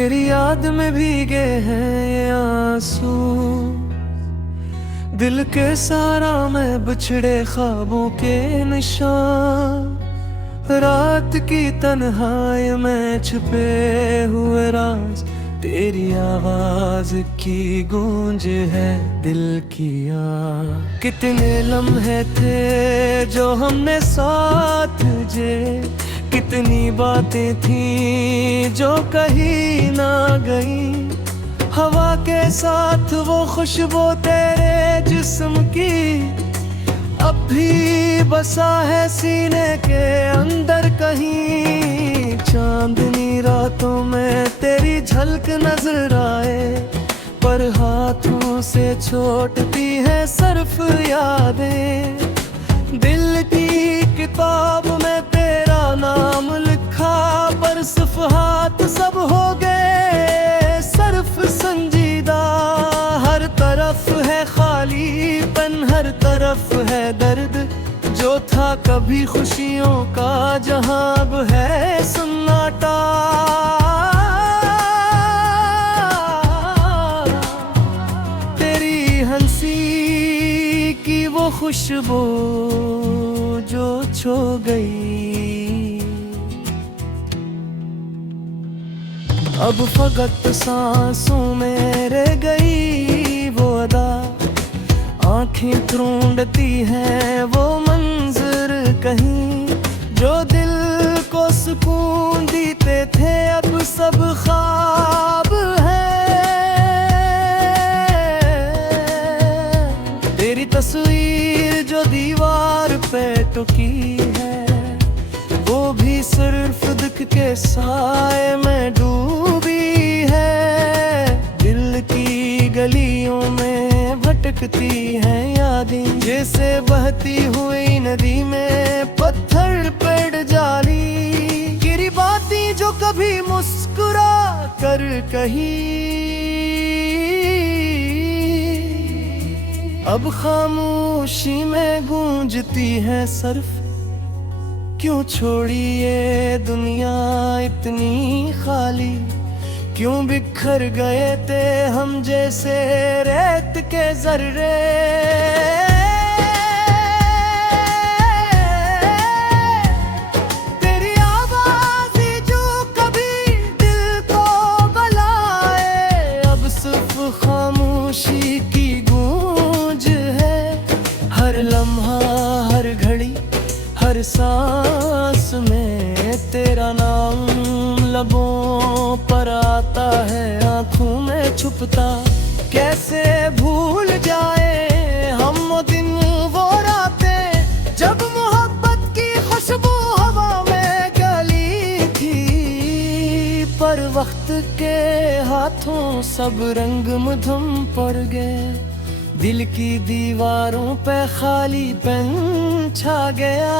तेरी याद में भीगे हैं ये आंसू, दिल के सारा में बिछड़े ख्वाबों के निशान। रात की तन्हाई में छुपे हुए राज, तेरी आवाज की गूंज है दिल की आह। कितने लम्हे थे जो हमने साथ जे, कितनी बातें थी जो कहीं ना गई। हवा के साथ वो खुशबू तेरे जिस्म की, अब भी बसा है सीने के अंदर कहीं। चांदनी रातों में तेरी झलक नजर आए, पर हाथों से छोड़ती है सिर्फ यादें। दिल की किताब में तेरा नाम लिखा, पर सफ़हात सब हो गए सिर्फ संजीदा। हर तरफ है खालीपन, हर तरफ है दर्द, जो था कभी खुशियों का जहां अब है सन्नाटा। तेरी हंसी की वो खुशबू जो छो गई, अब फकत सांसों में रह गई वो अदा। आंखें ढूंढती हैं वो मंजर कहीं, जो दिल को सुकून देते थे अब सब ख्वाब है। तेरी तस्वीर जो दीवार पे टुकी है, वो भी सिर्फ दुख के साए में डूबी है। दिल की गलियों में भटकती हैं यादें, जैसे बहती हुई नदी में पत्थर पड़ जाली। गिरी बातें जो कभी मुस्कुरा कर कही, अब खामोशी में गूंजती है सिर्फ। क्यों छोड़ी ये दुनिया इतनी खाली, क्यों बिखर गए थे हम जैसे रेत के जर्रे। तेरी आवाज़ जो कभी दिल को बुलाए, अब सिर्फ खामोशी की गूंज है। हर लम्हा, हर घड़ी, हर सांस में तेरा नाम लबों पर आता है, आंखों में छुपता। कैसे भूल जाए हम वो दिन वो रातें, जब मोहब्बत की खुशबू हवा में गली थी। पर वक्त के हाथों सब रंग मधुम पड़ गए, दिल की दीवारों पे खालीपन छा गया।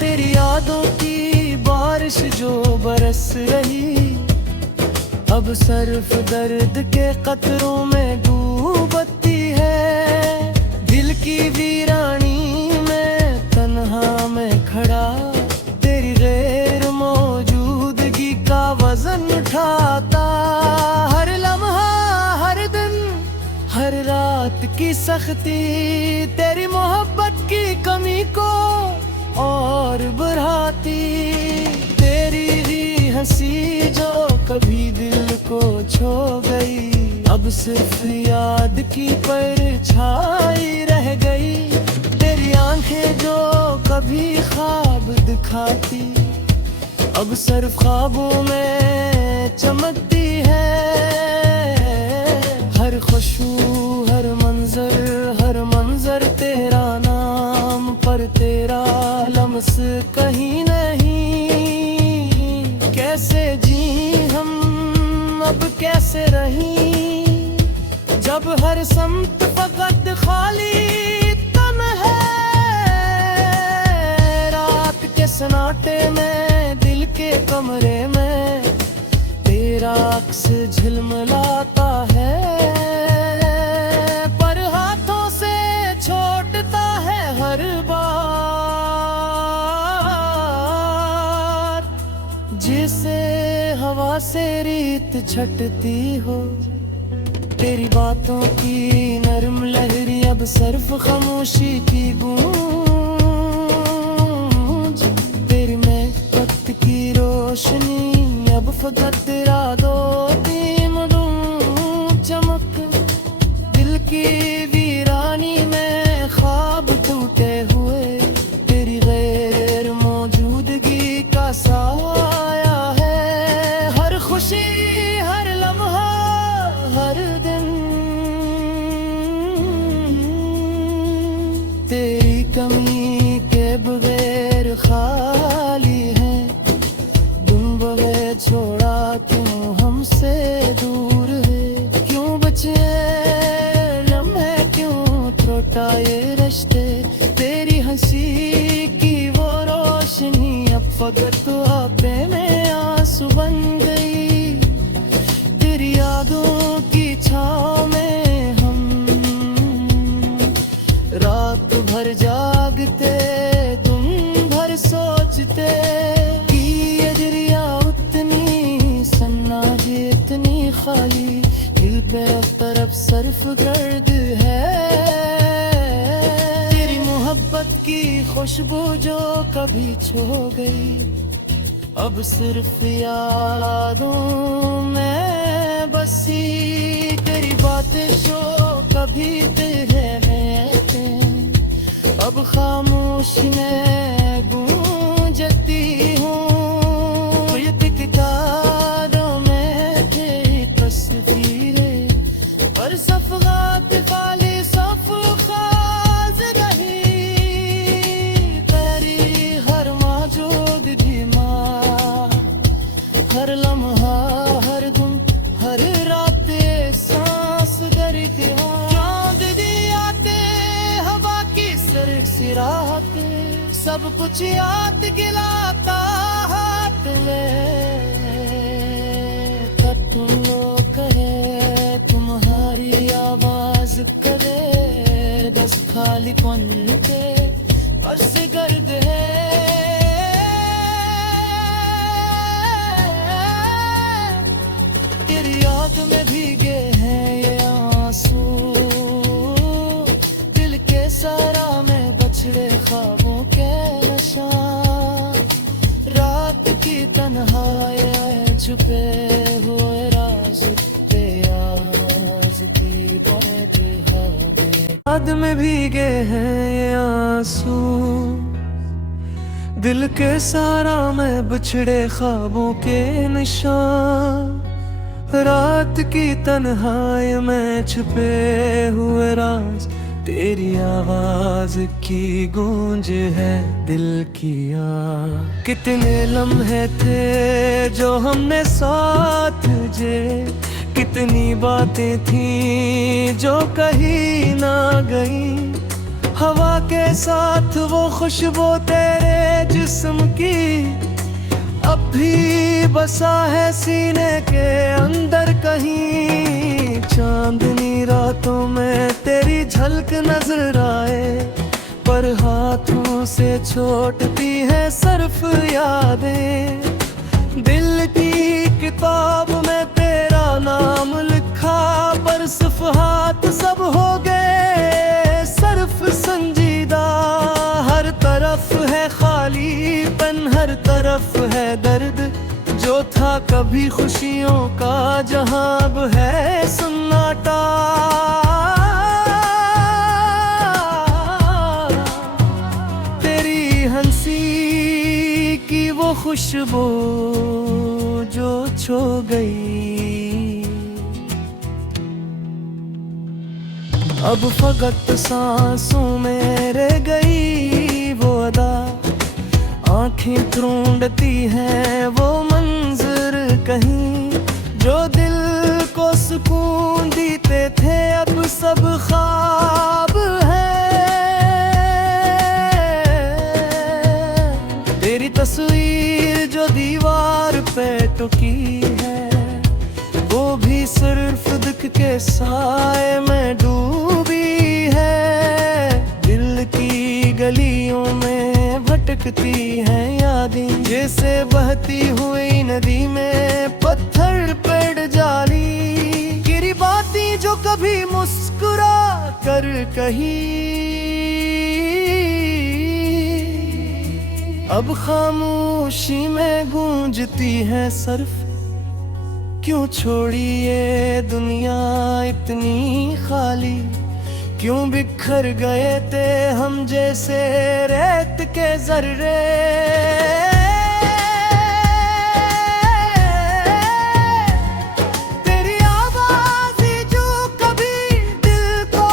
तेरी यादों की बारिश जो बरस रही, अब सिर्फ दर्द के कतरों में डूबती है। दिल की वीरानी में तन्हा में खड़ा, तेरी गैर मौजूदगी का वजन उठाता। हर लम्हा, हर दिन, हर रात की सख्ती, तेरी मोहब्बत की कमी को और बढ़ाती। तेरी ही हंसी जो कभी दिल को छो गई, अब सिर्फ याद की परछाई रह गई। तेरी आंखें जो कभी ख्वाब दिखाती, अब सिर्फ ख्वाबों में चमकती है। हर खुशबू, हर मंजर तेरा नाम, पर तेरा लम्स कहीं नहीं। कैसे जी हम अब कैसे रही, जब हर समत फकत खाली तन है। रात के सन्नाटे में, दिल के कमरे में तेरा अक्स झिलमिलाता है, पर हाथों से छोड़ता है हर बार। जिसे हवा से रीत छटती हो। तेरी बातों की नरम लहरी अब सिर्फ खामोशी की गूंज। तेरी में वक्त की रोशनी अब फकत तेरा दो तीन चमक। दिल की वीरानी में ख्वाब टूटे हुए तेरी गैर मौजूदगी का साया है। हर खुशी हर लम्हा हर दिन तेरी कमी के बगैर खाली है। तुम बगैर छोड़ा क्यों हमसे दूर है। क्यों बचे लम्हे क्यों त्रोटा ये रिश्ते। तेरी हंसी की वो रोशनी अब फकत आपे में आंसू बन गई। तेरी यादों की छाँव में हम रात भर जागते तुम भर सोचते कि ये दरिया उतनी सन्नाटे इतनी खाली। दिल पे तरफ सिर्फ दर्द है। तेरी मोहब्बत की खुशबू जो कभी छो गई अब सिर्फ यादों में बसी। तेरी बातें जो कभी दिल में अब खामोशी में गूंजती हूँ। ये किताबों में थे तस्वीरें पर सफ़ात वाली सफ़ात नहीं। तेरी हर मौजूदगी माँ हर लम्हा हर गुम हर रात सांस दर्द हो। चांद दियाते हवा की सिराते सब कुछ याद गिलाता हाथ में। तब तुम लोग कहे तुम्हारी आवाज करे बस खाली पन के बस गर्द है। तेरी याद में भीगे हैं ये आंसू। दिल के सारा में बछड़े ख्वाबों के नशा। रात की तन्हाई छुपे हुए राज पे आज की बात याद में भीगे हैं ये आंसू। दिल के सारा में बिछड़े ख्वाबों के निशान। रात की तन्हाई में छुपे हुए राज तेरी आवाज की गूंज है दिल की आग। कितने लम्हे थे जो हमने साथ जे। कितनी बातें थी जो कहीं ना गई। हवा के साथ वो खुशबू तेरे जिस्म की अब भी बसा है सीने के अंदर कहीं। चांदनी रातों में तेरी झलक नजर आए पर हाथों से छोड़ती है सिर्फ यादें। दिल की किताब में तेरा नाम लिखा पर सफ़हात सब हो गए सिर्फ संजीदा। हर तरफ है खालीपन हर तरफ है दर्द। जो था कभी खुशियों का जहां अब है सन्नाटा। तेरी हंसी की वो खुशबू जो छो गई अब फकत सांसों में रह गई वो अदा। आँखें ढूंढती हैं वो मंजर कहीं जो दिल को सुकून देते थे अब सब ख्वाब है। तेरी तस्वीर जो दीवार पे टुकी है वो भी सिर्फ दुख के साए में डूबी है। दिल की गलियों में भटकती हैं यादें जैसे बहती हुई नदी में पत्थर पड़ कभी मुस्कुरा कर कही, अब खामोशी में गूंजती है सिर्फ, क्यों छोड़ी ये दुनिया इतनी खाली, क्यों बिखर गए थे हम जैसे रेत के जर्रे। तेरी आवाज़ जो कभी दिल को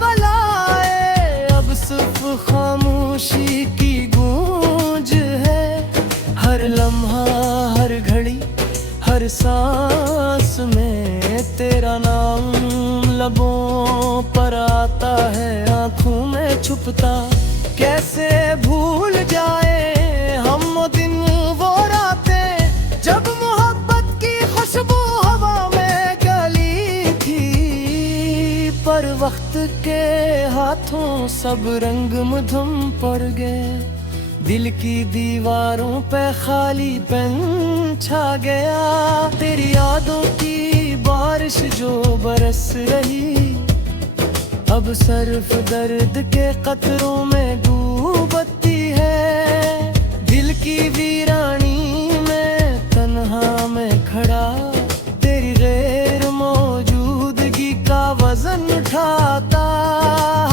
बलाए, अब सिर्फ खामोशी की गूंज है। हर लम्हा, हर घड़ी, हर सांस में तेरा नाम लबों पर आता है, आंखों में छुपता। कैसे भूल जाए हम वो दिन वो रातें, जब मोहब्बत की खुशबू हवा में गली थी। पर वक्त के हाथों सब रंग मधुम पड़ गए, दिल की दीवारों पे खालीपन छा गया। तेरी यादों की बारिश जो बरस रही, अब सिर्फ दर्द के कतरों में डूबती है। दिल की वीरानी में तन्हा में खड़ा, तेरी गैर मौजूदगी का वजन उठाता।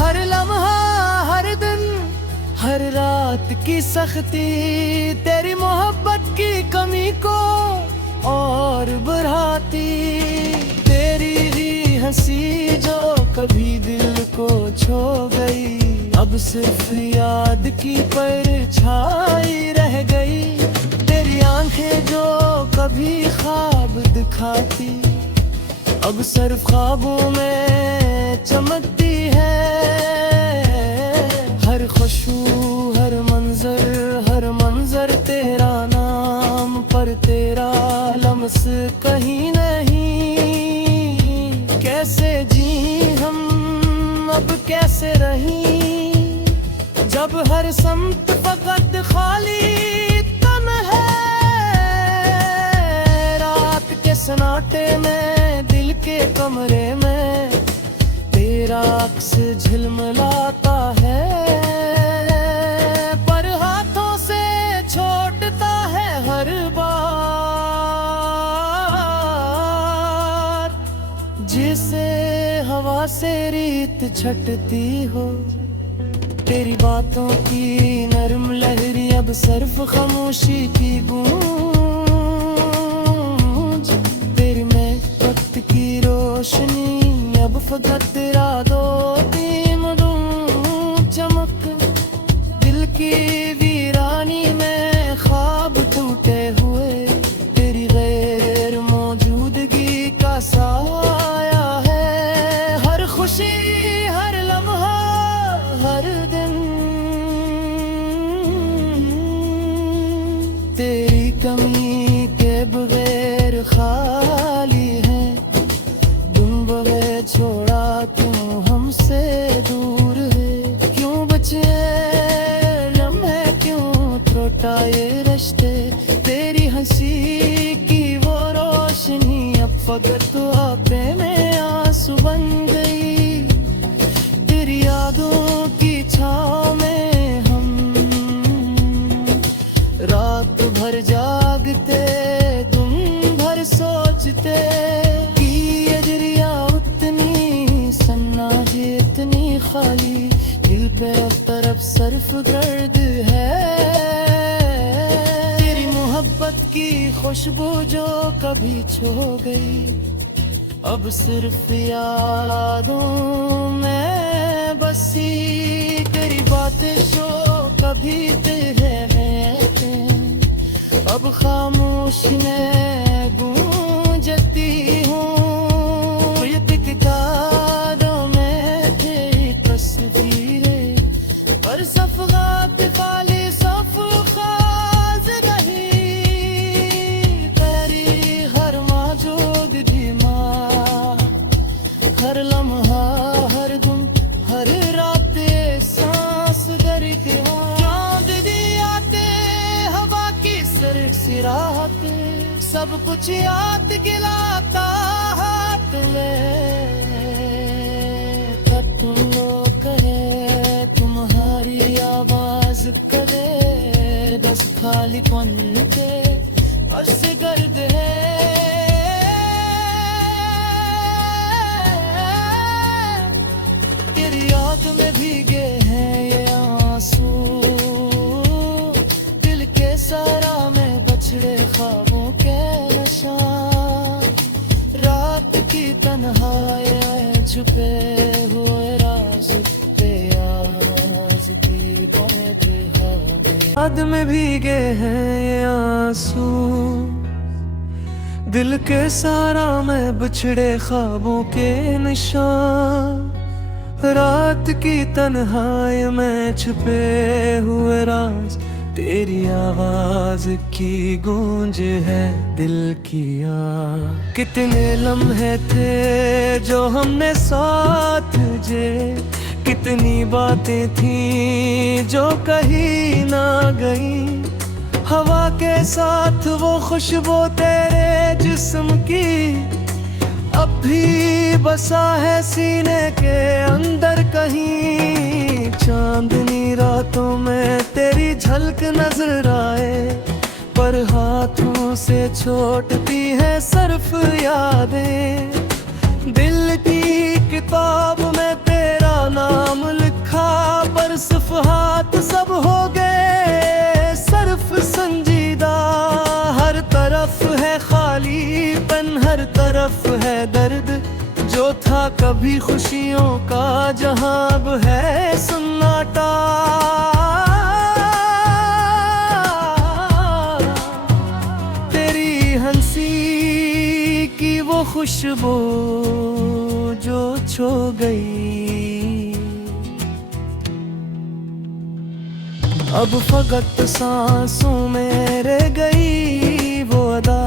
हर लम्हा, हर दिन, हर रात की सख्ती तेरी मोहब्बत की कमी को और बढ़ाती। तेरी ही हंसी जो कभी दिल को छू गई, अब सिर्फ याद की परछाई रह गई। तेरी आंखें जो कभी ख्वाब दिखाती, अब सिर्फ ख्वाबों में चमकती है। हर खुशबू, हर मंजर तेरा नाम, पर तेरा लम्स कहीं नहीं। कैसे जी हम, अब कैसे रहीं, जब हर समत फकत खाली तन है। रात के सन्नाटे में, दिल के कमरे में तेरा अक्स झिलमिलाता है। पर हाथों से छोड़ता है हर बार, जिसे हवा से रीत छटती हो। तेरी बातों की नरम लहरी अब सिर्फ खामोशी की गूंज। तेरी में वक्त की रोशनी अब फकत इरादों की मधुम चमक। दिल की वीरानी में ख्वाब टूटे हुए, तेरी गैर मौजूदगी का साया है। हर खुशी, हर लम्हा, हर दिन तेरी कमी के बगैर खाली है। तुम बगैर छोड़ा क्यों हमसे दूर है, क्यों बचे लम्हे, क्यों त्रुटा ये रिश्ते। तेरी हंसी की वो रोशनी अब फकत आपे में आंसू बन गई। तेरी यादों की छाँव में हम रात भर जागते, तुम भर सोचते कि ये दरिया उतनी सन्नाटी, इतनी खाली। दिल पे अब तरफ सिर्फ दर्द है। तेरी मोहब्बत की खुशबू जो कभी छू गई, अब सिर्फ यादों में बसी। तेरी बातें जो कभी दिल रहते, अब खामोश में गूंजती हूँ। ये किताबों में तेरी तस्वीरें, पर सफ़ात खाली सफ़ात नहीं। तेरी हर मौजूदगी माँ, हर लम्हा, हर गुम, हर रात सांस करके चांद दियाते, हवा की सिराते, सब कुछ याद गिलाता हाथ में। खालीपन के बस गर्द है। तेरी याद में भीगे हैं ये आंसू, दिल के सारा में बछड़े ख्वाबों के नशा। रात की तन्हाई छुपे हुए राज पे आज की बात याद में भीगे हैं ये आंसू, दिल के सारा में बिछड़े ख्वाबों के निशान। रात की तन्हाई में छुपे हुए राज तेरी आवाज की गूंज है दिल की आग। कितने लम्हे थे जो हमने साथ जे, कितनी बातें थी जो कहीं ना गई। हवा के साथ वो खुशबू तेरे जिस्म की अब भी बसा है सीने के अंदर कहीं। चांदनी रातों में तेरी झलक नजर आए, पर हाथों से छोड़ती है सिर्फ यादें। दिल की किताब में तेरा नाम लिखा, पर सफ़हात सब हो गए सिर्फ संजीदा। हर तरफ है खालीपन, हर तरफ है दर्द। जो था कभी खुशियों का जहां अब है सन्नाटा। तेरी हंसी की वो खुशबू जो छो गई, अब फकत सांसों में रह गई वो अदा।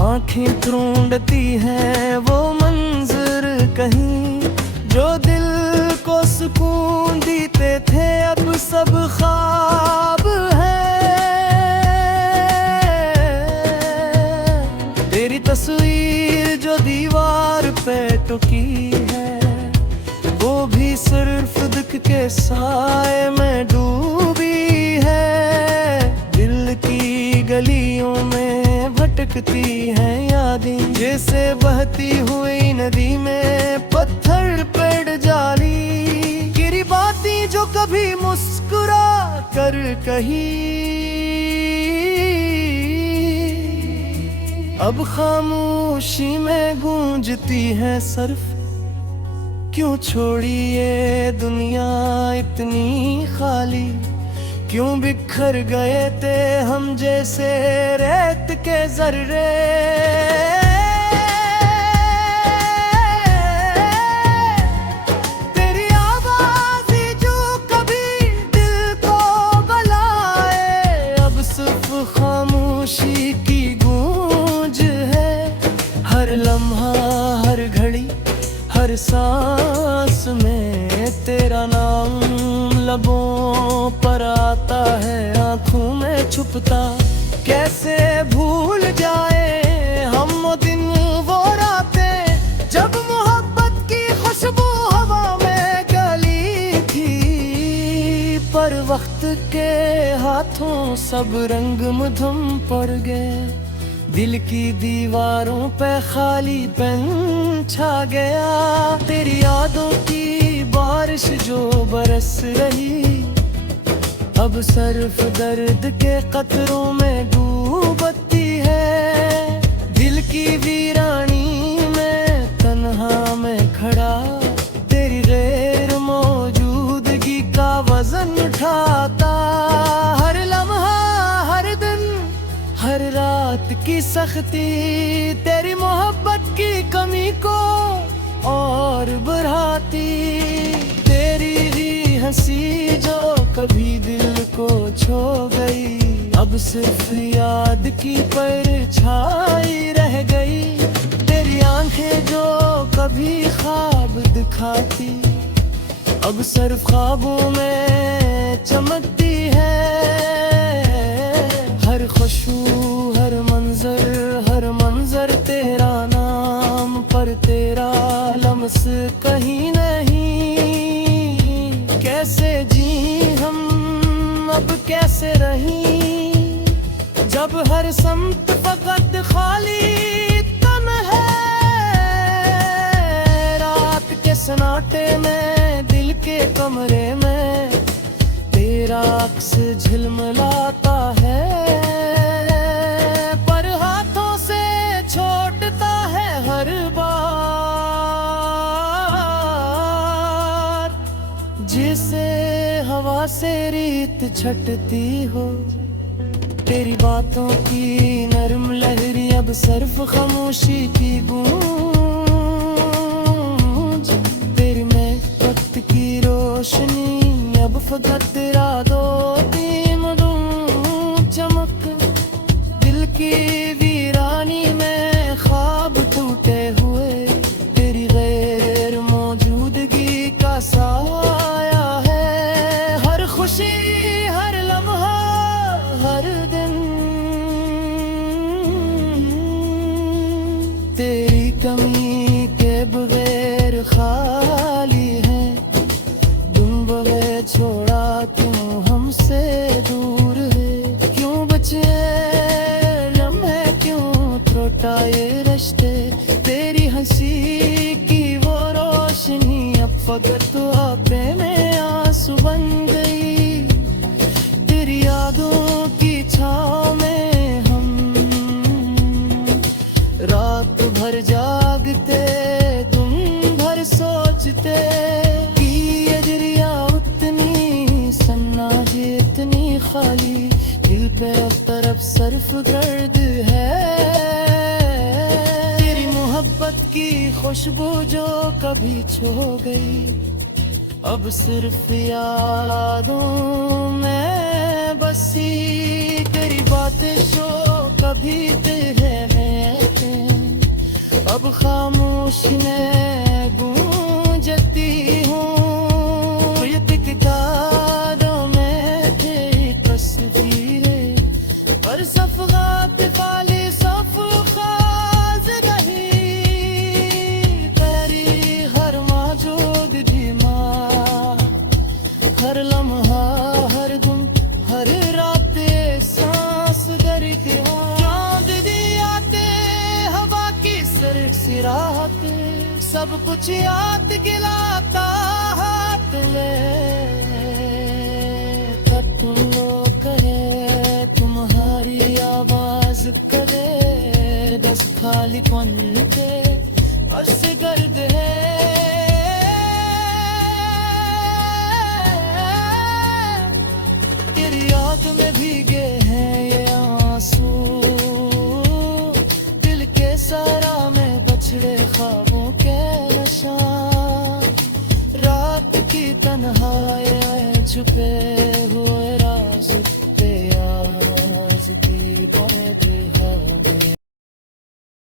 आंखें ढूंढती हैं वो मंजर कहीं, जो दिल को सुकून देते थे अब सब ख्वाब है। तेरी तस्वीर जो दीवार पे टुकी है, वो भी सिर्फ दुख के साए में डूबी है। दिल की गलियों में भटकती हैं यादें, जैसे बहती हुई नदी में पत्थर पड़ जाली। गिरी बातें जो कभी मुस्कुरा कर कही, अब खामोशी में गूंजती है सिर्फ। क्यों छोड़ी ये दुनिया इतनी खाली, क्यों बिखर गए थे हम जैसे रेत के जर्रे। तेरी आवाज़ जो कभी दिल को बुलाए, अब सिर्फ खामोशी की गूंज है। हर लम्हा, हर घड़ी, हर सांस में तेरा नाम लबों पर आता है, आंखों में छुपता। कैसे भूल जाए हम वो दिन वो रातें, जब मोहब्बत की खुशबू हवा में गली थी। पर वक्त के हाथों सब रंग मधुम पड़ गए, दिल की दीवारों पे खालीपन छा गया। तेरी यादों की बारिश जो बरस रही, अब सिर्फ दर्द के कतरों में डूबती है। दिल की वीरानी में तन्हा में खड़ा, तेरी गैर मौजूदगी का वजन उठाता। हर लम्हा, हर दिन, हर रात की सख्ती तेरी मोहब्बत की कमी को और बढ़ाती। तेरी ही हंसी जो कभी दिल को छो गई, अब सिर्फ याद की परछाई रह गई। तेरी आंखें जो कभी ख्वाब दिखाती, अब सिर्फ ख्वाबों में चमकती है। हर खुशबू, हर मंजर तेरा नाम, पर तेरा लम्स कहीं नहीं। कैसे जी हम अब कैसे रहीं, अब हर समत फकत खाली तन है। रात के सन्नाटे में दिल के कमरे में तेरा अक्स झिलमिलाता है, पर हाथों से छोड़ता है हर बार। जिसे हवा से रीत छटती हो, तेरी बातों की नरम लहरी अब सिर्फ खामोशी की गूंज। तेरी में वक्त की रोशनी अब फकत रातों की मधुर चमक। दिल की वीरानी में ख्वाब टूटे हुए तेरी गैर मौजूदगी का साया है। हर खुशी हर लम्हा हर दिन तेरी कमी के बगैर खाली है। तुम बगैर छोड़ा क्यों हमसे दूर है, क्यों बचे लम्हे, क्यों त्रुटा ये रिश्ते। तेरी हंसी की वो रोशनी अब फकत आपे में आंसू बन गई। तेरी यादों की छाँव में हम रात भर जागते, तुम भर सोचते कि ये दरिया उतनी सन्नाटे इतनी खाली। दिल पे अब तरफ सिर्फ दर्द है। तेरी मोहब्बत की खुशबू जो कभी छो गई, अब सिर्फ यादों में बसी। तेरी बातें जो कभी दिल में अब खामोश में गूंजती हूँ। ये किताबों में तेरी तस्वीरें, पर सफ़ात वाली सफ़ात नहीं। तेरी हर मौजूदगी माँ, हर लम्हा हर दुम हर रात सांस करके हो। चांद दियाते हवा की सिराते, सब कुछ याद गिलाता हाथ ले। तुम लोग करे तुम्हारी आवाज करे, दस खाली पन पे बस गर्द है। तेरी याद में भीगे हैं ये आंसू, दिल के सारा में बछड़े ख्वाबों के नशा। रात की तन्हाई छुपे